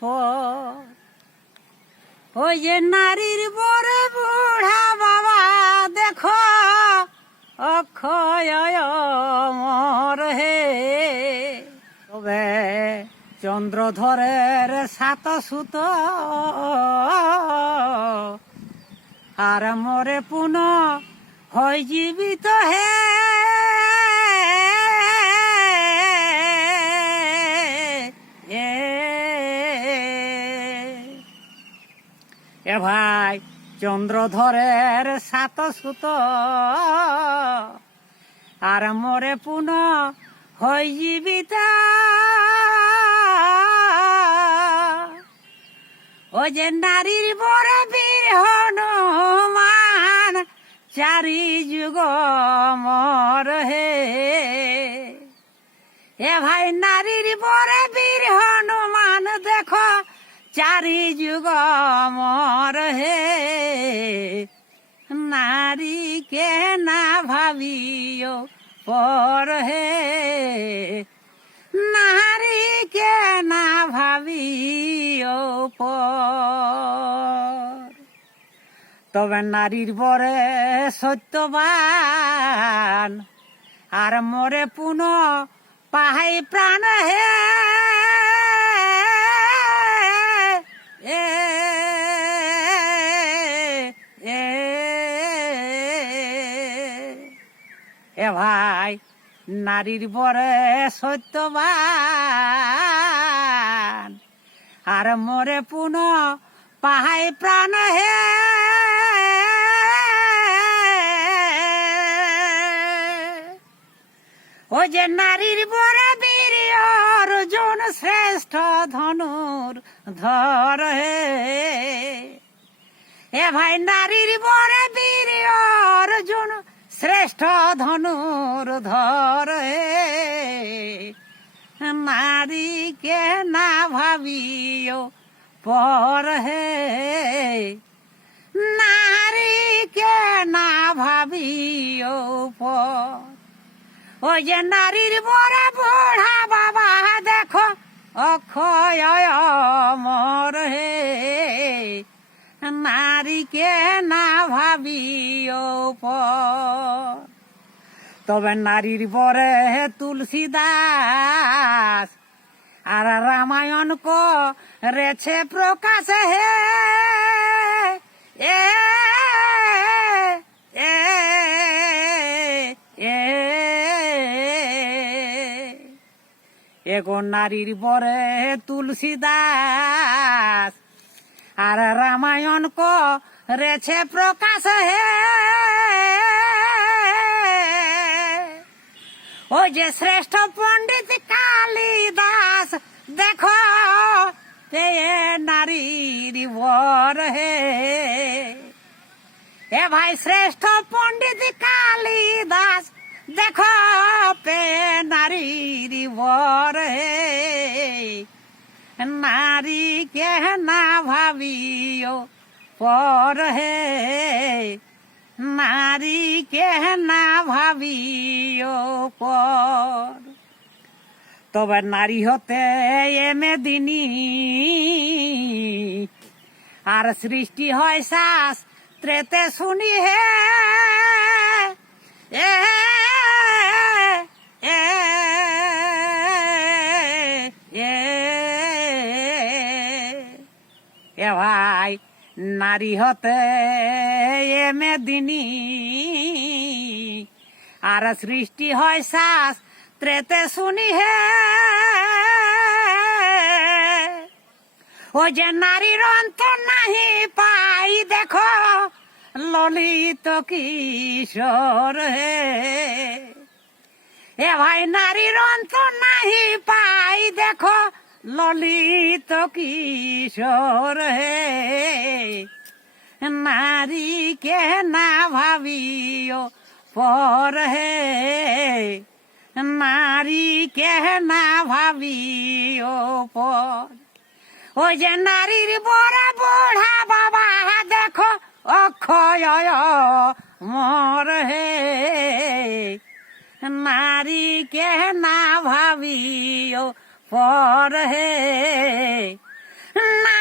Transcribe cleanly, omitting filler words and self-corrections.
পর। ওই যে নারীর বরে বুড়া বাবা দেখো অক্ষয় অমর হে। তবে চন্দ্রধরের সাত সুত আর মরে পুনঃ হয় জীবিত হে। এ ভাই চন্দ্রধরের সাত সুত আর মরে পুনঃ হয় জীবিত। ও যে নারীর বড় বীর হনুমান চারি যুগ মর হে। এ ভাই নারীর বড় বীর হনুমান দেখো চারি যুগ মর হে। নারীকে না ভাবিও পর হে। নারীকে না ভাবিও পর। তবে নারীর বরে সত্যবান আর মরে পুনঃ পাহাই প্রাণ হে। এ ভাই নারীর বরে সত্যবান আর মরে পুনঃ পাহাই প্রাণ হে। ও যে নারীর বরে বীর অর্জুন শ্রেষ্ঠ ধনুর ধর হে। এ ভাই নারীর বরে বীর অর্জুন শ্রেষ্ঠ ধনুর ধর হে। নারীকে না ভাবিও পর হে। নারীকে না ভাবিও পর। ওই যে নারীর বড় বুড়া বাবা দেখো অক্ষয় অমর হে। নারীকে না ভাবিও পর। তবে নারীর বরে তুলসীদাস আর রামায়ণ করেছে প্রকাশ হে। এগো নারীর বরে তুলসীদাস আর রামায়ণ করেছে প্রকাশ হে। ওই যে শ্রেষ্ঠ পণ্ডিত কালিদাস দেখো নারীর বর হে। এ ভাই শ্রেষ্ঠ পণ্ডিত কালিদাস দেখো নারীর বর হে। নারীকে না ভাবিও পর হে। নারীকে না ভাবিও পর। তবে নারী হতে মেদিনী আর সৃষ্টি হয় শাস্ত্রেতে শুনি হে। এ ভাই নারী হতে মেদিনী আর সৃষ্টি হয় শাস্ত্রেতে শুনি হে। ও যে নারীর অন্ত নাহি পাই দেখো ললিত কিশোর হে। এ ভাই নারীর অন্ত নাহি পাই দেখো ললিত কিশোর হে। নারীকে না ভাবিও পর হে। নারীকে না ভাবিও পর। ওই যে নারীর বড় বুড়া বাবা দেখো অক্ষয় মর হে। নারীকে না ভাবিও পর হে। না